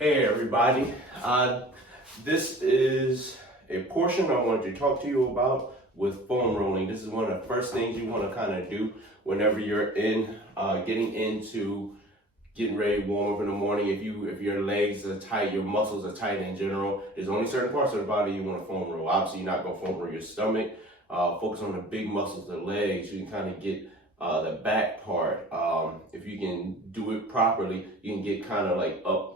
Hey everybody, this is a portion I wanted to talk to you about with foam rolling. This is one of the first things you want to kind of do whenever you're getting ready to warm up in the morning. If your legs are tight, your muscles are tight in general, there's only certain parts of the body you want to foam roll. Obviously, you're not going to foam roll your stomach. Focus on the big muscles, the legs. You can kind of get the back part. If you can do it properly, you can get kind of like up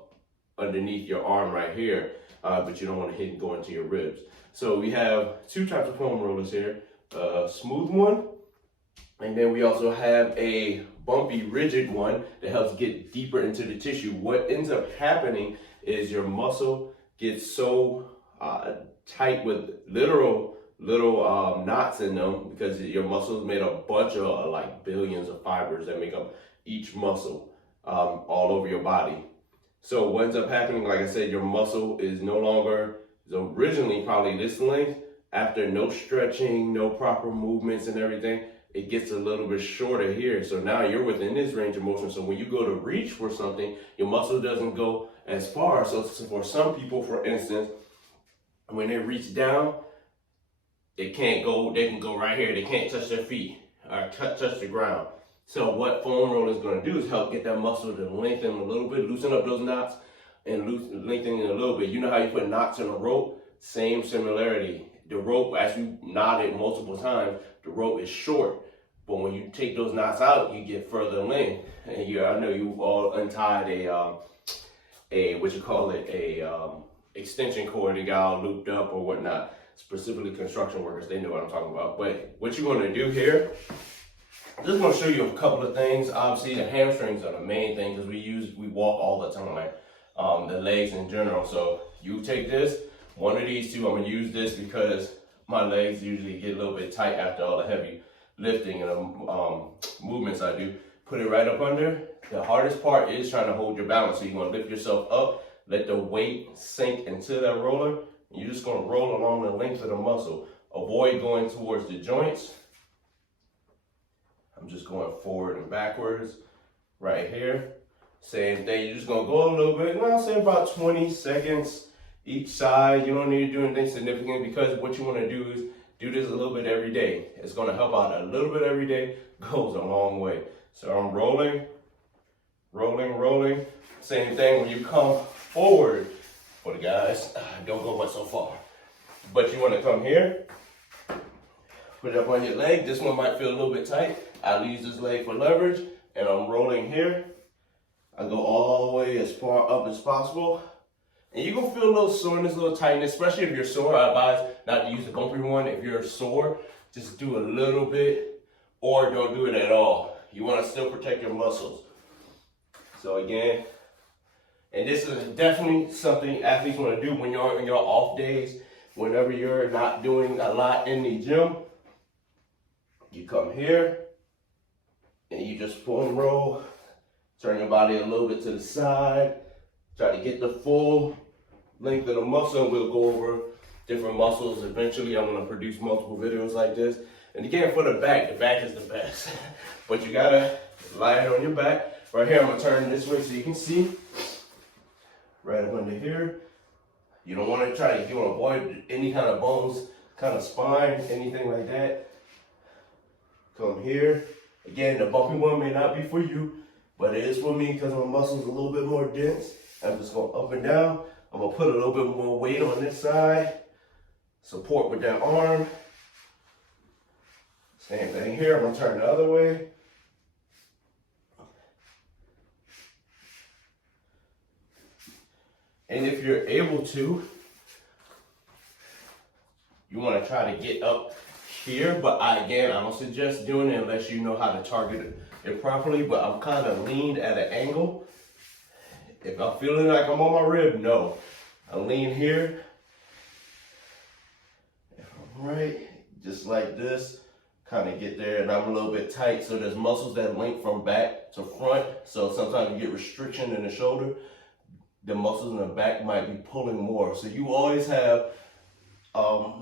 underneath your arm right here, but you don't want to hit and go into your ribs. So we have two types of foam rollers here, a smooth one, and then we also have a bumpy, rigid one that helps get deeper into the tissue. What ends up happening is your muscle gets so tight with literal little knots in them, because your muscle is made of a bunch of like billions of fibers that make up each muscle all over your body. So what ends up happening, like I said, your muscle is no longer, originally probably this length. After no stretching, no proper movements and everything, it gets a little bit shorter here. So now you're within this range of motion. So when you go to reach for something, your muscle doesn't go as far. So for some people, for instance, when they reach down, they can go right here. They can't touch their feet or touch the ground. So what foam roller is going to do is help get that muscle to lengthen a little bit, loosen up those knots, and lengthen it a little bit. You know how you put knots in a rope? Same similarity. The rope, as you knot it multiple times, the rope is short. But when you take those knots out, you get further length. And I know you've all untied a extension cord that got all looped up or whatnot. Specifically construction workers, they know what I'm talking about. But what you're going to do here, just going to show you a couple of things. Obviously, the hamstrings are the main thing because we walk all the time. The legs in general. So you take this, one of these two. I'm going to use this because my legs usually get a little bit tight after all the heavy lifting and movements I do. Put it right up under. The hardest part is trying to hold your balance. So you're going to lift yourself up, let the weight sink into that roller. And you're just going to roll along the length of the muscle. Avoid going towards the joints. I'm just going forward and backwards right here. Same thing, you're just gonna go a little bit, I'll say about 20 seconds each side. You don't need to do anything significant, because what you wanna do is do this a little bit every day. It's gonna help out a little bit every day, goes a long way. So I'm rolling, rolling, rolling. Same thing when you come forward. For the guys, don't go but so far. But you wanna come here, put it up on your leg. This one might feel a little bit tight. I'll use this leg for leverage, and I'm rolling here. I go all the way as far up as possible. And you're gonna feel a little soreness, a little tightness, especially if you're sore. I advise not to use the bumpy one. If you're sore, just do a little bit, or don't do it at all. You wanna still protect your muscles. So again, and this is definitely something athletes wanna do when you're on your off days, whenever you're not doing a lot in the gym. You come here, and you just foam roll, turn your body a little bit to the side, try to get the full length of the muscle. We'll go over different muscles. Eventually, I'm gonna produce multiple videos like this. And again, for the back is the best. But you gotta lie it on your back. Right here, I'm gonna turn this way so you can see. Right up under here. You don't wanna you wanna avoid any kind of bones, kind of spine, anything like that. Come here. Again, the bumpy one may not be for you, but it is for me because my muscles are a little bit more dense. I'm just going up and down. I'm going to put a little bit more weight on this side. Support with that arm. Same thing here. I'm going to turn the other way. And if you're able to, you want to try to get up here, but I don't suggest doing it unless you know how to target it properly. But I'm kind of leaned at an angle. If I'm feeling like I'm on my rib, no. I lean here. Right, just like this. Kind of get there, and I'm a little bit tight, so there's muscles that link from back to front. So sometimes you get restriction in the shoulder. The muscles in the back might be pulling more. So you always have,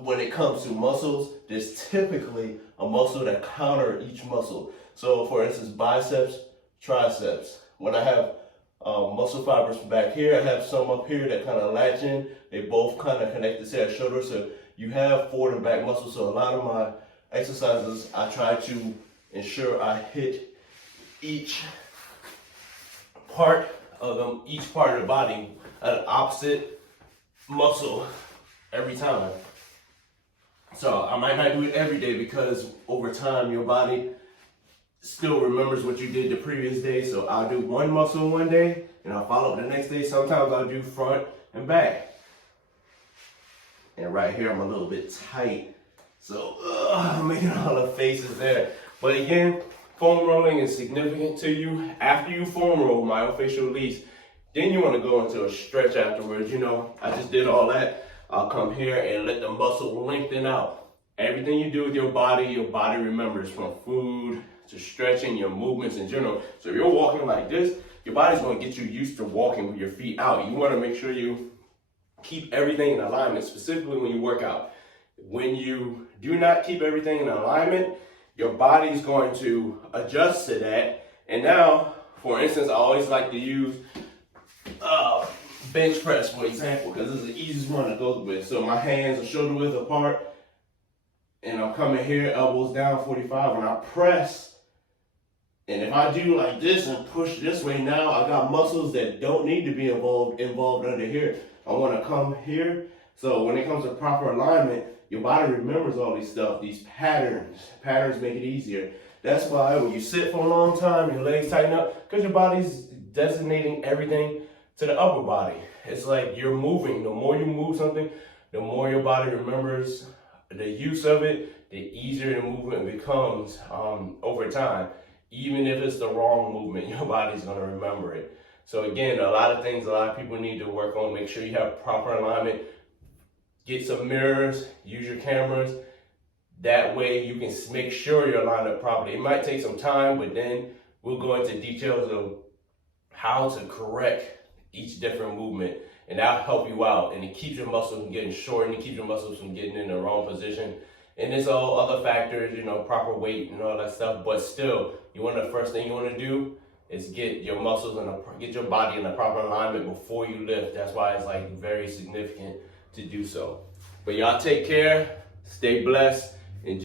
when it comes to muscles, there's typically a muscle that counter each muscle. So for instance, biceps, triceps. When I have muscle fibers back here. I have some up here that kind of latch in. They both kind of connect the head shoulder. So you have forward and back muscles. So a lot of my exercises, I try to ensure I hit each part of the body at an opposite muscle every time. So I might not do it every day because over time your body still remembers what you did the previous day. So I'll do one muscle one day and I'll follow up the next day. Sometimes I'll do front and back. And right here I'm a little bit tight. So I'm making all the faces there. But again, foam rolling is significant to you. After you foam roll, myofascial release, then you want to go into a stretch afterwards. You know, I just did all that. I'll come here and let the muscle lengthen out. Everything you do with your body remembers, from food to stretching, your movements in general. So if you're walking like this, your body's going to get you used to walking with your feet out. You want to make sure you keep everything in alignment, specifically when you work out. When you do not keep everything in alignment, your body's going to adjust to that. And now, for instance, I always like to use bench press, for example, because it's the easiest one to go with. So my hands are shoulder width apart, and I'm coming here, elbows down 45, and I press. And if I do like this and push this way, now I got muscles that don't need to be involved under here. I want to come here. So when it comes to proper alignment, your body remembers all these stuff, these patterns. Patterns make it easier. That's why when you sit for a long time, your legs tighten up, because your body's designating everything to the upper body. It's like you're moving. The more you move something, the more your body remembers the use of it, the easier the movement becomes over time. Even if it's the wrong movement, your body's going to remember it. So again, a lot of things a lot of people need to work on. Make sure you have proper alignment. Get some mirrors, use your cameras. That way you can make sure you're lined up properly. It might take some time, but then we'll go into details of how to correct each different movement, and that'll help you out. And it keeps your muscles from getting shortened, it keeps your muscles from getting in the wrong position. And it's all other factors, you know, proper weight and all that stuff. But still, the first thing you want to do is get your muscles get your body in the proper alignment before you lift. That's why it's like very significant to do so. But y'all take care, stay blessed,